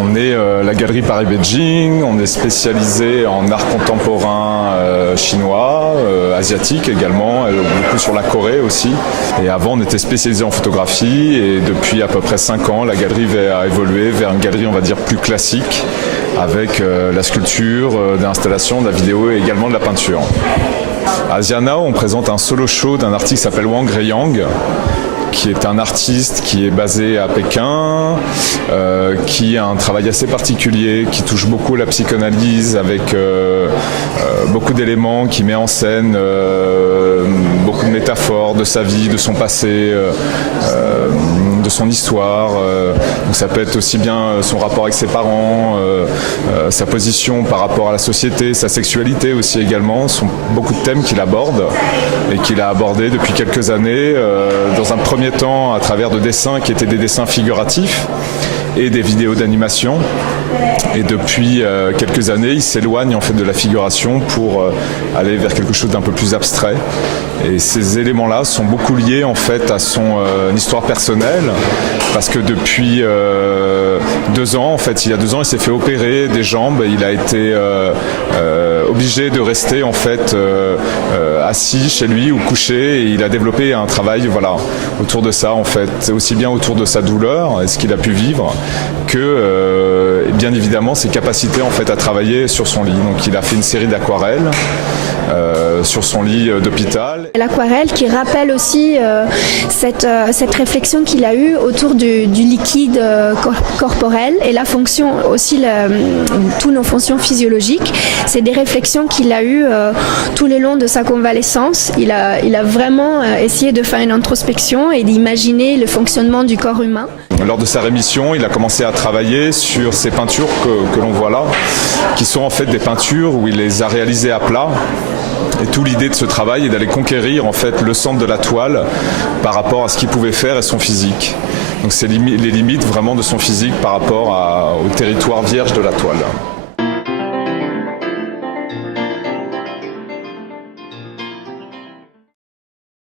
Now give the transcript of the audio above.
On est la galerie Paris-Beijing, on est spécialisé en art contemporain chinois, asiatique également, beaucoup sur la Corée aussi. Et avant on était spécialisé en photographie et depuis à peu près 5 ans, la galerie a évolué vers une galerie on va dire plus classique avec la sculpture, de l'installation, de la vidéo et également de la peinture. À Asiana, on présente un solo show d'un artiste qui s'appelle Wang Reiyang, qui est un artiste qui est basé à Pékin, qui a un travail assez particulier, qui touche beaucoup la psychanalyse avec beaucoup d'éléments, qui met en scène beaucoup de métaphores de sa vie, de son passé, de son histoire. Donc ça peut être aussi bien son rapport avec ses parents, sa position par rapport à la société, sa sexualité aussi également. Ce sont beaucoup de thèmes qu'il aborde et qu'il a abordés depuis quelques années, dans un premier temps à travers de dessins qui étaient des dessins figuratifs et des vidéos d'animation. Et depuis quelques années, il s'éloigne en fait de la figuration pour aller vers quelque chose d'un peu plus abstrait. Et ces éléments-là sont beaucoup liés en fait à son histoire personnelle, parce que depuis 2 ans, en fait, il y a 2 ans, il s'est fait opérer des jambes. Il a été obligé de rester en fait assis chez lui ou couché, et il a développé un travail autour de ça en fait, aussi bien autour de sa douleur et ce qu'il a pu vivre que bien évidemment ses capacités en fait à travailler sur son lit. Donc il a fait une série d'aquarelles sur son lit d'hôpital. L'aquarelle qui rappelle aussi cette réflexion qu'il a eue autour du liquide corporel et la fonction aussi, toutes nos fonctions physiologiques. C'est des réflexions qu'il a eues tout le long de sa convalescence. Il a vraiment essayé de faire une introspection et d'imaginer le fonctionnement du corps humain. Lors de sa rémission, il a commencé à travailler sur ces peintures que l'on voit là, qui sont en fait des peintures où il les a réalisées à plat. Et toute l'idée de ce travail est d'aller conquérir en fait le centre de la toile par rapport à ce qu'il pouvait faire et son physique. Donc c'est les limites vraiment de son physique par rapport au territoire vierge de la toile.